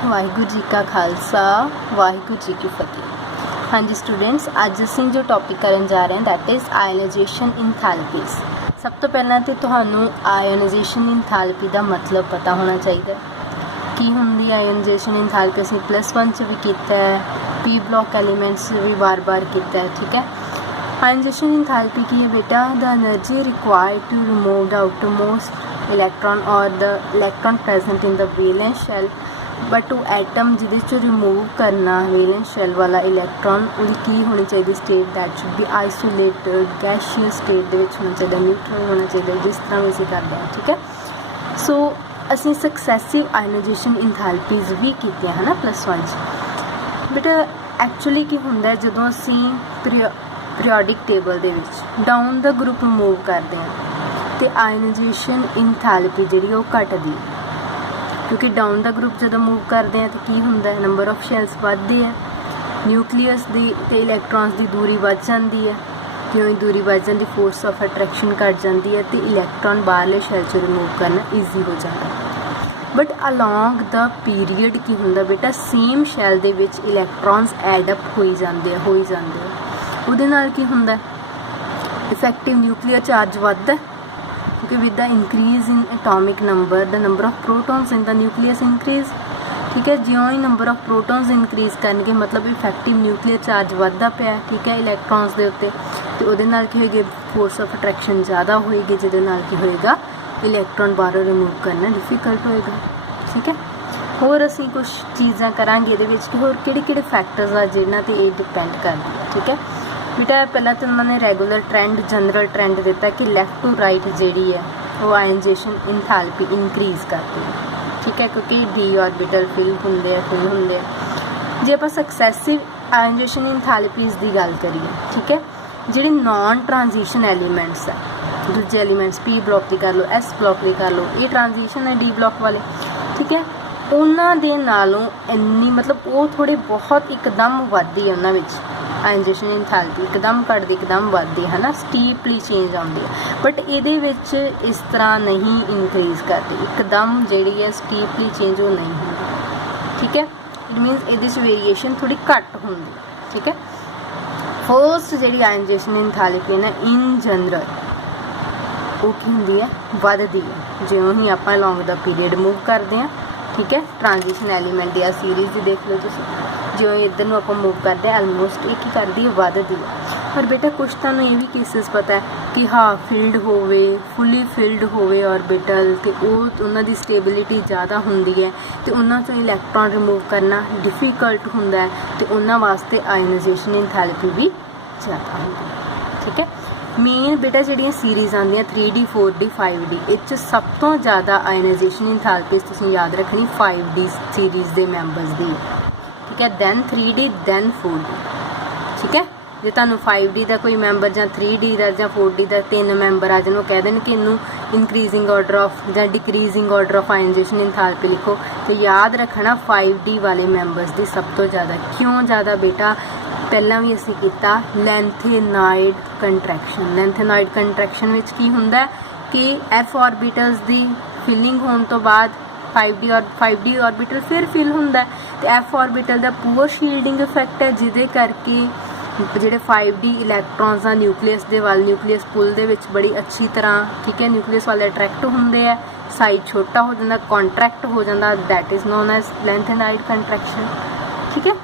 वाहिगुरू जी का खालसा वाहिगुरू जी की फतेह। हाँ जी स्टूडेंट्स, अज असीं जो टॉपिक करन जा रहे हैं दैट इज़ आयनाइजेशन इंथैल्पीज़। सब तो पहलां तो तुहानूं आयनाइजेशन इंथैल्पी का मतलब पता होना चाहिए की हुंदी आयनाइजेशन इंथैल्पी। असीं +1 च भी कीता है, पी ब्लॉक एलीमेंट्स भी बार बार किया है, ठीक है। आयनाइजेशन इंथैल्पी की है बेटा, the energy required to remove the outermost electron और the electron present in the valence shell but वो एटम जिहदे रिमूव करना वैलेंस शैल वाला इलैक्ट्रॉन उहदी की होनी चाहिए state that should be isolated gaseous state दे विच होना चाहिए, न्यूट्रल होना चाहिए, जिस तरह भी असीं करते हैं, ठीक है। सो असीं सक्सैसिव आयनाइजेशन इंथैल्पीज़ भी कीतियां है ना +1 च। बट एक्चुअली की हुंदा जदों असीं periodic table they which down the group move करते हैं तो आयनाइजेशन इंथैल्पी जिहड़ी वो घटदी है, क्योंकि डाउन द ग्रुप जो मूव करते हैं तो की होंदा है नंबर ऑफ शैल्स बढ़ते हैं, न्यूक्लीयस की ते इलैक्ट्रॉन्स की दूरी बढ़ जाती है, क्यों दूरी बढ़ जाती फोर्स ऑफ अट्रैक्शन घट जाती है तो इलैक्ट्रॉन बाहरले शैल चो रिमूव करना ईजी हो जाता है। बट अलॉन्ग द पीरीयड की होंदा बेटा सेम शैल दे विच इलैक्ट्रॉन्स एडअप हो जाते हैं उहदे नाल की होंदा इफैक्टिव न्यूक्लियर चार्ज बढ़ता है, क्योंकि with the increase in atomic number the number of protons in the nucleus increase, ठीक है। ज्यों ही नंबर ऑफ प्रोटॉन्स इंक्रीज करनगे मतलब इफैक्टिव न्यूक्लियर चार्ज बढ़ता पाया, ठीक है, इलैक्ट्रॉन्स के उत्ते तो उहदे नाल की होएगी फोर्स ऑफ अट्रैक्शन ज़्यादा होएगी, जिहदे नाल की होएगा इलैक्ट्रॉन बाहरों रिमूव करना डिफिकल्ट होएगा, ठीक है। होर असीं कुछ चीज़ां करांगे इहदे विच कि होर किहड़े फैक्टर्स आ जिन्हां ते ये डिपेंड करदी है, ठीक है। बेटा पहला तो उन्होंने रेगूलर ट्रेंड जनरल ट्रेंड दिता कि लैफ्ट टू राइट जी है वो आयनाइजेशन इंथैल्पी इंक्रीज़ करती है, ठीक है, क्योंकि डी ऑर्बिटल फिल होंगे जे आप सक्सैसिव आयनाइजेशन इंथैल्पीज़ की गल करिए, ठीक है, जिहड़े नॉन ट्रांजिशन एलीमेंट्स है दूजे एलीमेंट्स पी ब्लॉक की कर लो एस ब्लॉक की कर लो, ये ट्रांजिशन है डी ब्लॉक वाले, ठीक है, उन्हां दे नालों इन्नी मतलब वो थोड़े बहुत एकदम वधदी है उन्हां विच आयनाइजेशन इंथैल्पी एकदम घटदी एकदम बढ़ती है ना, स्टीपली चेंज आती है। बट ये इस तरह नहीं इंक्रीज़ करती एकदम जी है स्टीपली चेंज वो नहीं होती, ठीक है। इट मीनस ये वेरीएशन थोड़ी घट होंगी, ठीक है। फर्स्ट जी आयनाइजेशन इंथैल्पी है ना इन जनरल वो की होंगी है बढ़ती है ज्यों ही आप लॉन्ग द पीरियड मूव करते हैं, ठीक है। ट्रांजिशन एलीमेंट या सीरीज़ भी देख लो जो इधर में आप मूव करते हैं ऑलमोस्ट एक ही करती है बढ़ती है। पर बेटा कुछ तो ये भी केसेस पता है कि हाँ फिल्ड होवे फुली फिल्ड होवे ऑर्बिटल तो उन्हों की स्टेबिलिटी ज़्यादा होंगी है तो उन्होंने चो इलैक्ट्रॉन रिमूव करना डिफिकल्ट होंदा है तो उन्होंने वास्ते आयनाइजेशन इंथैल्पी भी ज़्यादा होंगी, ठीक है। मेन बेटा जिहड़ियां सीरीज़ आंदियां 3D 4D 5D इस सब तो ज़्यादा आयनाइजेशन इंथैल्पीज़ तुसीं याद रखनी 5D सीरीज़ के मैंबर्स दी, ठीक है, दैन 3D दैन 4D, ठीक है। जो तुहानूं 5D का कोई मैंबर या 3D का या 4D का 3 मैंबर आ जाए कह दें कि इनू इनक्रीजिंग ऑर्डर ऑफ या decreasing order of ionization enthalpy लिखो तो याद रखना 5D वाले मैंबर्स की सब तो ज़्यादा। क्यों ज़्यादा बेटा, पहला भी असीं कीता लैंथेनाइड कंट्रैक्शन विच की हुंदा कि एफ ऑर्बिटल्स की फिलिंग होने तो बाद 5D ऑर्बिटल फिर फिल होंदा तो एफ ऑर्बिटल का पुअर शील्डिंग इफैक्ट है जिहदे करके जिहड़े 5D इलैक्ट्रॉन्स आ न्यूक्लीयस दे वाल न्यूक्लीयस पुल दे विच बड़ी अच्छी तरह, ठीक है, न्यूक्लीयस वाले अट्रैक्ट होंदे है, साइज छोटा हो जाता कॉन्ट्रैक्ट हो जाता that is known as lanthanide contraction, ठीक है।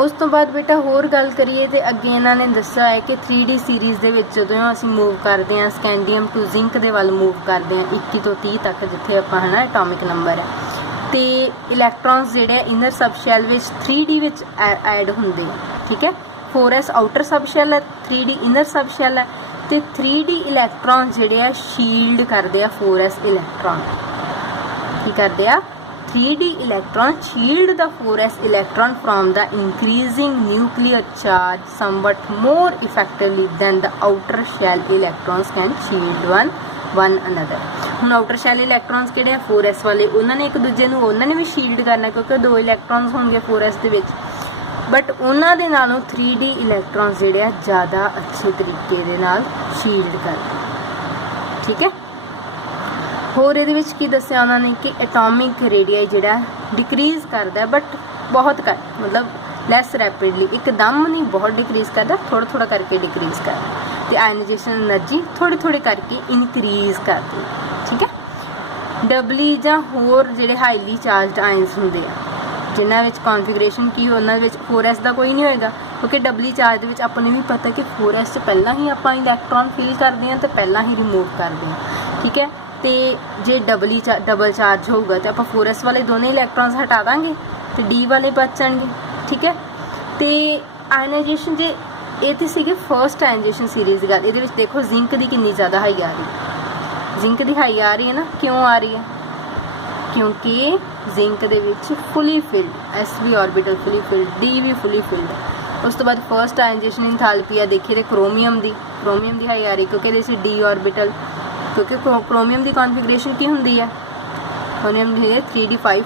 उस तो बाद बेटा होर गल करिए तो अगे इन्होंने दस्या है कि 3D सीरीज़ के जो असीं मूव करते हैं स्कैंडियम टू जिंक के वाल मूव करते हैं 21 तो 30 तक जिथे आप है ना एटॉमिक नंबर है तो इलैक्ट्रॉन्स जोड़े इनर सब शैल 3D विच ऐड होंगे, ठीक है। 4s आउटर सब शैल है 3D इनर सब शैल है तो 3D इलैक्ट्रॉन जोड़े है शील्ड करते हैं 4s इलैक्ट्रॉन की करते हैं 3D electron shield the 4s electron from the increasing nuclear charge somewhat more effectively than the outer shell electrons can shield one another. हुण आउटर शैल इलैक्ट्रॉन्स किहड़े 4s वाले उन्होंने एक दूजे नूं उन्होंने भी शील्ड करना क्योंकि 2 इलैक्ट्रॉन्स होंगे 4s दे विच, बट उन्हां दे नालों 3D इलैक्ट्रॉन्स जिहड़े ज़्यादा अच्छे तरीके दे नाल शील्ड करते, ठीक है। होर इहदे विच की दस्सिया उन्होंने कि एटॉमिक रेडियाई जिहड़ा डिक्रीज़ करता बट बहुत घट, मतलब लैस रैपिडली, एकदम नहीं बहुत डिक्रीज़ करता, थोड़ा थोड़ा करके डिक्रीज़ करता, तो आयनाइजेशन एनर्जी थोड़ी थोड़ी करके इनक्रीज़ करती। ठीक है। डबली जां होर जिहड़े हाईली चार्जड आयन्स हुंदे आ जिन्हां विच कॉन्फिगरेशन की उन्हां विच 4s का कोई नहीं होएगा, क्योंकि डबली चार्ज विच आपां नूं भी पता कि 4s पहलां ही आपां इलैक्ट्रॉन फिल करदे हां ते पहलां ही रिमूव करदे हां। ठीक है। तो जे डबल चार्ज होगा तो आप 4s वाले दोनों इलैक्ट्रॉन्स हटा देंगे तो डी वाले बच जाएंगे। ठीक है। तो आयनाइजेशन जे ये तो सी फर्स्ट आयनाइजेशन सीरीज़ की गल, ये देखो जिंक की कितनी ज़्यादा हाई आ रही है, जिंक की हाई आ रही है ना, क्यों आ रही है, क्योंकि जिंक दे विच fully filled sp orbital fully filled, D भी फुली फिल्ड। उस तो बाद फर्स्ट आयनाइजेशन इंथैल्पी आ देखिए तो क्रोमीयम की हाई आ रही, क्योंकि ये डी ऑर्बिटल, क्योंकि क्रोमीयम की कॉन्फिगरेशन की होंगी है, क्रोमीयम की 3d5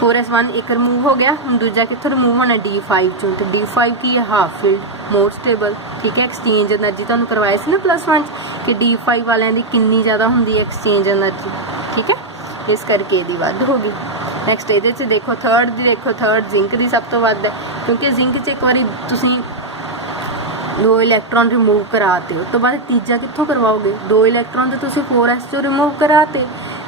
4s1 एक रिमूव हो गया, हम दूजा कितों रिमूव होना D5 चो, तो D5 की है हाफ फील्ड, मोर स्टेबल। ठीक है। एक्सचेंज एनर्जी तुहानूं करवाया सी ना +1 कि D5 वालियां दी कितनी ज़्यादा होंदी है एक्सचेंज एनर्जी। ठीक है। इस करके इहदी वध हो गई। नैक्सट ये देखो थर्ड जिंक की सब तो वध है, क्योंकि जिंक च एक बारी तुसीं 2 इलैक्ट्रॉन रिमूव कराते, उस तो बाद तीजा कित्थों करवाओगे, 2 इलैक्ट्रॉन तो तुसीं 4s चो रिमूव कराते,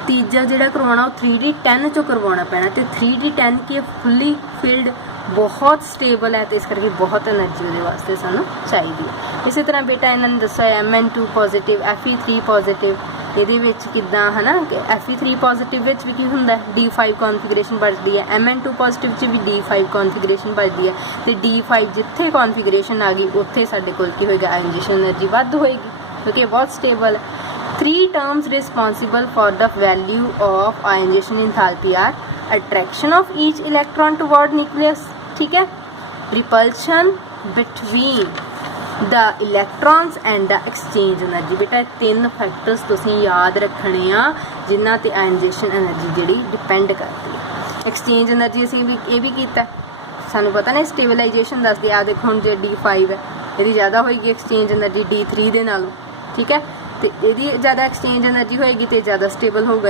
तीजा जिहड़ा करवाना वो 3d10 चो करवाना पैना, तो 3d10 की फुली फिल्ड बहुत स्टेबल है, तो इस करके बहुत एनर्जी वो वास्ते सानू चाहिए। इस तरह बेटा इन्होंने दसा Mn2 पॉजिटिव Fe3 पॉजिटिव, ये किदा है ना कि Fe3 पॉजिटिव भी की होंगे D5 कॉन्फिगरेशन बढ़ती है, Mn2 पॉजिटिव भी D5 कॉन्फिगरेशन बढ़ती है, तो D5 जिथे कॉन्फिगरेशन आ गई उत्थे साडे कोल की होएगा आयनाइजेशन एनर्जी वध होएगी, क्योंकि बहुत स्टेबल है। 3 terms responsible for the value of ionization enthalpy are attraction of each electron toward nucleus, ठीक है, repulsion between the electrons and the exchange energy। बेटा 3 फैक्टर्स तुसीं याद रखने आ जिन्हां ते आयनाइजेशन एनर्जी जिहड़ी डिपेंड करती है। एक्सचेंज एनर्जी असीं भी ये भी कीता, सानूं पता ना स्टेबलाइजेशन दसदी आ, देखो हुण जे D5 है इहदी ज़्यादा होएगी एक्सचेंज एनर्जी D3 दे नालों। ठीक है। तो यदि ज़्यादा एक्सचेंज एनर्जी होएगी तो ज़्यादा स्टेबल होगा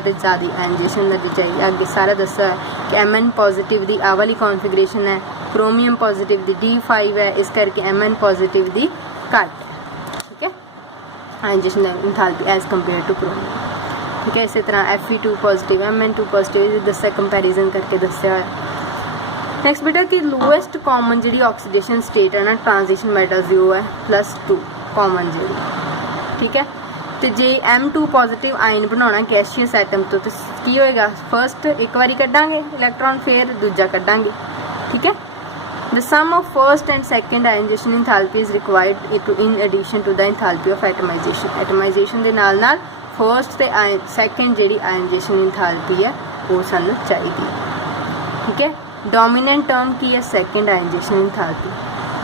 तो ज़्यादा आयनाइजेशन एनर्जी चाहिए। आगे सारा दसा है कि Mn पॉजिटिव की आ वाली कॉन्फिगरेशन है, क्रोमीयम पॉजिटिव की D5 है, इस करके Mn पॉजिटिव की घट है। ठीक है। Ionisation enthalpy as compare to chromium. ठीक है। इस तरह Fe2 पॉजिटिव Mn2 पॉजिटिव दसा कंपैरिजन करके दस्या है। नैक्सट बेटा कि लोएस्ट कॉमन जी ऑक्सीडेशन स्टेट है ना ट्रांजिशन मैटर्स की वो है +2 कॉमन जी। ठीक है। तो जे M2 पॉजिटिव आयन बनाना गैसियस एटम तो की होएगा, फर्स्ट एक बारी कड्डांगे इलैक्ट्रॉन, फिर दूजा कड्डांगे। ठीक है। The sum of first and second ionization enthalpy is required in addition to the enthalpy of atomization के नाल नाल फर्स्ट ते सैकेंड जी आयनाइजेशन एंथैल्पी है वो सानू चाहिए। ठीक है। डोमीनेंट टर्म की है सैकेंड आयनाइजेशन एंथैल्पी,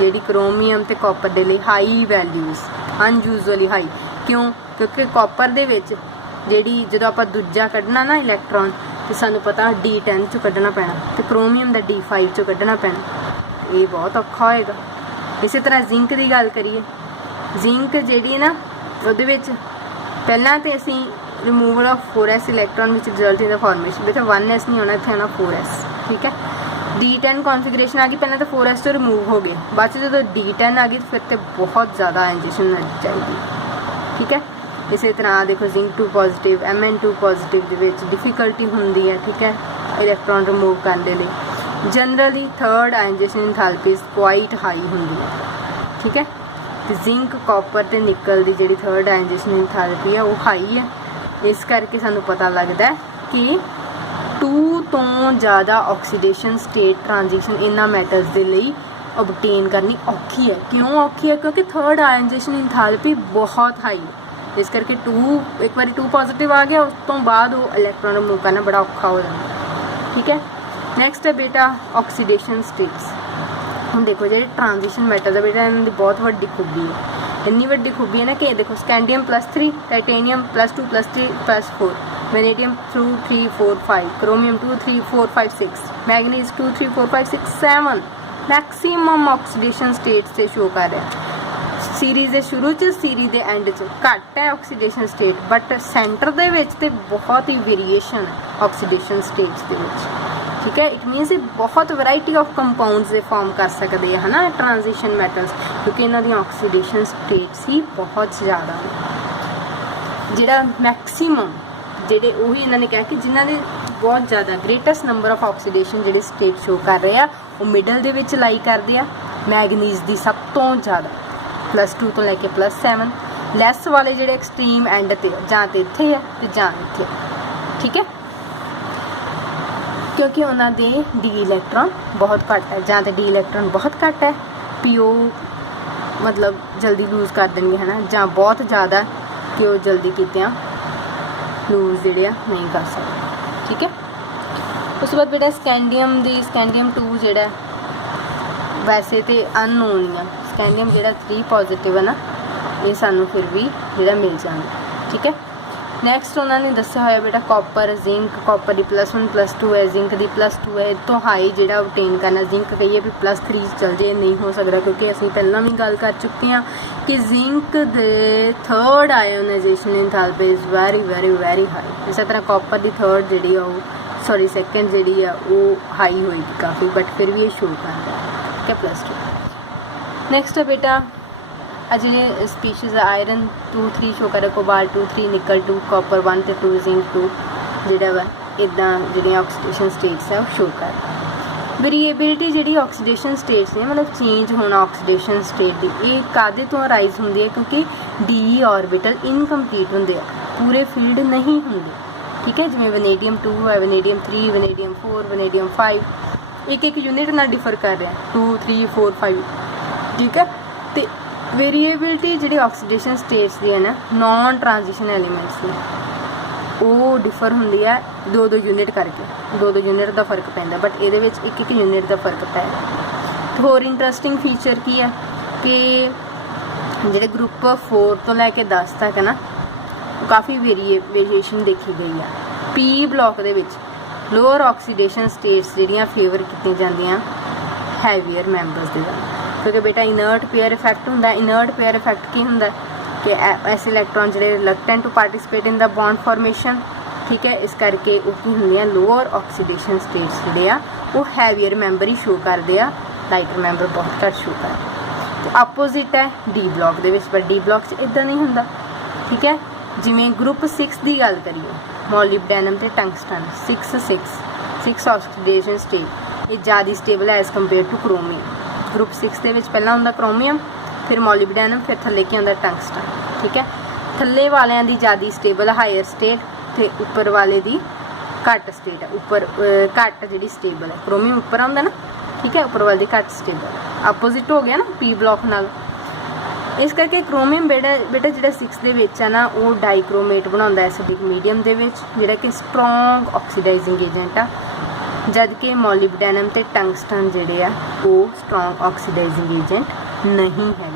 जी क्रोमीयम ते कॉपर के लिए हाई वैल्यूज़, अनयूजुअली हाई, क्यों, क्योंकि कॉपर दे विच जिहड़ी जदों आपां दूजा कड्ढना ना इलैक्ट्रॉन तो सानूं पता D10 चो कड्ढना पैना, तो क्रोमीयम दा D5 चो कड्ढना पैना, ये बहुत औखा होएगा। इस तरह जिंक की गल करिए, जिंक जिहड़ी ना उहदे विच पहलां तो असीं removal of 4s electron which result in the formation, बेटा 1s नहीं होना, इत्थे आना 4s। ठीक है। D10 कॉन्फिगरेशन आ गई, पहले तो 4s तो रिमूव हो गए, बाद जो D10 आ गई फिर तो बहुत ज़्यादा आयनाइजेशन एनर्जी चाहिए। ठीक है। इसी तरह देखो zinc 2 positive Mn2 positive difficulty होंगी है। ठीक है। इलैक्ट्रॉन रिमूव करने लिए generally third ionization enthalpy quite high होंगी है। ठीक है। तो जिंक कॉपर ते निकल की जी थर्ड आयनाइजेशन एंथैल्पी है वो हाई है, इस करके सानू पता लगता है कि 2 तो ज़्यादा ऑक्सीडेशन स्टेट ट्रांजिशन इन्हां मैटर्स के लिए ऑबटेन करनी औखी है। क्यों औखी है, क्योंकि थर्ड आयनाइजेशन एंथैल्पी बहुत हाई है, इस करके 2 एक बार 2 पॉजिटिव आ गया उस तो बाद वो इलैक्ट्रॉन रिमूव करना बड़ा औखा हो जाता है। ठीक है। नैक्सट है बेटा ऑक्सीडेशन स्टेट्स। हम देखो जो ट्रांजिशन मैटर्स है बेटा इन्होंने बहुत वड्डी खूबी है, इन्नी वड्डी खूबी है ना कि देखो scandium +3, titanium +2 +3 +4, vanadium 2 3 4 5, chromium 2 3 4 5 6, manganese 2 3 4 5 6 7 maximum oxidation state से शो कर रहा है। सीरीज़ के शुरू च सीरीज़ के एंड च घट है ऑक्सीडेशन स्टेट, बट सेंटर दे विच ते बहुत ही वेरीएशन है ऑक्सीडेशन स्टेट्स दे विच। ठीक है, इट मीनस बहुत variety of compounds they form कर सकते हैं, है ना, ट्रांजिशन मैटल्स, क्योंकि इन्हां दी ऑक्सीडेशन स्टेट्स ही बहुत ज़्यादा ने। जिहड़ा मैक्सीमम जिहड़े उही इन्हां ने कहा कि जिन्हां दे बहुत ज़्यादा ग्रेटेस्ट नंबर ऑफ ऑक्सीडेशन जिहड़े स्टेट शो कर रहे हैं वो मिडल दे विच लाई करदे आ। मैगनीज़ दी सब तो ज़्यादा +2 तो लैके +7, लैस वाले जिहड़े एक्सट्रीम एंड ते जां ते इत्थे है ते जां इत्थे। ठीक है, क्योंकि उन्हां दे डी इलैक्ट्रॉन बहुत घट है, जां ते डी इलैक्ट्रॉन बहुत घट है, पीओ मतलब जल्दी लूज़ कर देंगे, है ना, जां बहुत ज़्यादा कि वो जल्दी कीतियां लूज़ जिहड़े नहीं कर सकते। ठीक है, उस बाद बेटा स्कैंडियम दी स्कैंडियम 2 जिहड़ा वैसे तो अननोन है, स्कैंडियम जिहड़ा 3 पॉजिटिव है ना, ये सानू फिर भी जिहड़ा मिल जाएगा। ठीक है, नैक्सट उन्होंने दस्या होया बेटा कॉपर जिंक, कॉपर की +1 +2 है, जिंक की +2 है, तो हाई जिहड़ा ऑबटेन करना, जिंक कहिए भी +3 चल जाए नहीं हो सकता, क्योंकि असीं पहलां भी गल कर चुके हैं कि zinc they third ionization enthalpy is very very very high. इस तरह कॉपर की थर्ड जिहड़ी सॉरी सैकेंड जिहड़ी है वो हाई होएगी काफ़ी, बट फिर भी ये शो करता है। ठीक है, +2। नैक्सट है बेटा जिहड़े स्पीशीज़ आयरन 2 3 शो करे, कोबाल्ट 2 3, निकल 2, कॉपर 1 ते 2, जिंक 2 जिहड़ा वा इदां जिहड़ियां ऑक्सीडेशन स्टेट्स है वो शो कर। वेरीएबिलिटी जिहड़ी ऑक्सीडेशन स्टेट्स ने मतलब चेंज होना ऑक्सीडेशन स्टेट दी, ये कादे तो अराइज हुंदी है क्योंकि डी ऑर्बिटल इनकम्पलीट हुंदे आ, पूरे फील्ड नहीं हुंदे। ठीक है, जिवें वनेडियम 2 है, वनेडियम 3, वनेडियम 4, वनेडियम 5, एक यूनिट नाल डिफर कर रहा है 2 3 4 5। ठीक है, तो वेरीएबिलिटी जिहड़ी ऑक्सीडेशन स्टेट्स दी है ना नॉन ट्रांजिशन एलीमेंट्स दी वो डिफर हुंदी है 2-2 यूनिट करके, 2-2 यूनिट का फर्क पैंदा, बट ये 1-1 यूनिट का फर्क पैदा। तो होर इंटरस्टिंग फीचर की है कि जिहड़े ग्रुप 4 तो लैके 10 तक है ना काफ़ी वेरीएशन देखी गई है। पी ब्लॉक दे विच लोअर ऑक्सीडेशन स्टेट्स जिहड़ियां फेवर कीतियां जांदियां हैवीयर मैंबर्स दे, क्योंकि बेटा इनर्ट पेयर इफैक्ट होंदा। इनर्ट पेयर इफैक्ट की होंदा कि ऐसे इलैक्ट्रॉन जिहड़े reluctant to participate in the bond formation. ठीक है, इस करके वो की होंदियां लोअर ऑक्सीडेशन स्टेट्स जिहड़े आ वो हैवीयर मैंबर ही शो करदे आ, लाइटर मैंबर बहुत घट शो करदे। तो अपोजिट है डी ब्लॉक दे विच, पर डी ब्लॉक च इदां नहीं हुंदा। ठीक है, जिवें ग्रुप 6 की गल करिए, मोलिब्डेनम ते टंगस्टन 6 ऑक्सीडेशन स्टेट, ये ज़्यादा स्टेबल है as compare two chromium. Group 6 के पहला होंदा क्रोमियम, फिर मोलिब्डेनम, फिर थल्ले की होंदा टंगस्टन। ठीक है, थल्ले वालियां दी ज़्यादा स्टेबल हायर स्टेट, ते उपर वाले दी घट स्टेट है, उपर घट जिहड़ी स्टेबल है, क्रोमियम उपर आंदा ना। ठीक है, उपर वाले दी घट स्टेबल, अपोजिट हो गया ना पी ब्लॉक नाल। इस करके क्रोमियम बेटा जिहड़ा 6 दे विच है ना वो डाइक्रोमेट बनाउंदा एसिडिक मीडियम दे विच, जिहड़ा कि स्ट्रोंग ऑक्सीडाइजिंग एजेंट आ, जबकि मोलिब्डेनम ते टंगस्टन जिहड़े आ वो स्ट्रोंग ऑक्सीडाइजिंग एजेंट नहीं है।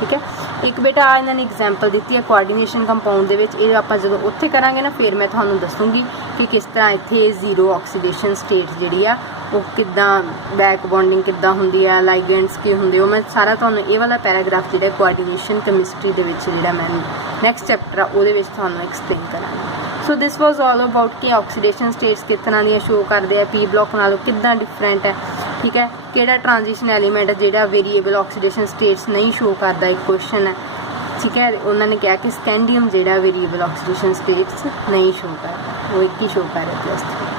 ठीक है, एक बेटा आ इन्होंने एग्जाम्पल दी है कोआर्डीनेशन कंपाउंड दे विच, ये आपां जदों उत्थे करांगे ना फिर मैं तुहानूं दसूँगी कि किस तरह इत्थे जीरो ऑक्सीडेशन स्टेट जिहड़ी आ वो किद्दां बैक बॉन्डिंग किद्दां हुंदी है, लाइगेंड्स की हुंदे, मैं सारा तुहानूं ये वाला पैराग्राफ जिहड़ा कोआर्डीनेशन कैमिस्ट्री दे विच जिहड़ा मैं नैक्सट चैप्टर आ उहदे विच तुहानूं एक्सप्लेन करांगी। So this was all about कि ऑक्सीडेशन स्टेट्स किस तरह दी शो करते हैं, पी ब्लॉक नालों किद्दां डिफरेंट है। ठीक है, किहड़ा ट्रांजिशन एलीमेंट है जिहड़ा वेरीएबल ऑक्सीडेशन स्टेट्स नहीं शो करता, एक क्वेश्चन है। ठीक है, उन्होंने कहा कि स्कैंडियम जिहड़ा वेरीएबल ऑक्सीडेशन स्टेट्स नहीं शो करता, वो एक ही शो कर रहा है।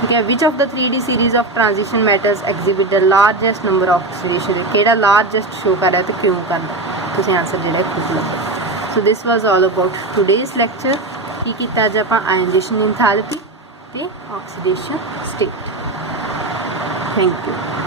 ठीक है, which of the 3D series of transition metals exhibit the largest number of oxidation, किहड़ा लार्जेस्ट शो कर रहा है तो क्यों करता, तुसीं आंसर जिहड़ा खुद लभो। So this was all about today's lecture की कीता अज आपां आयनाइजेशन एंथैल्पी ते ऑक्सीडेशन स्टेट। Thank you.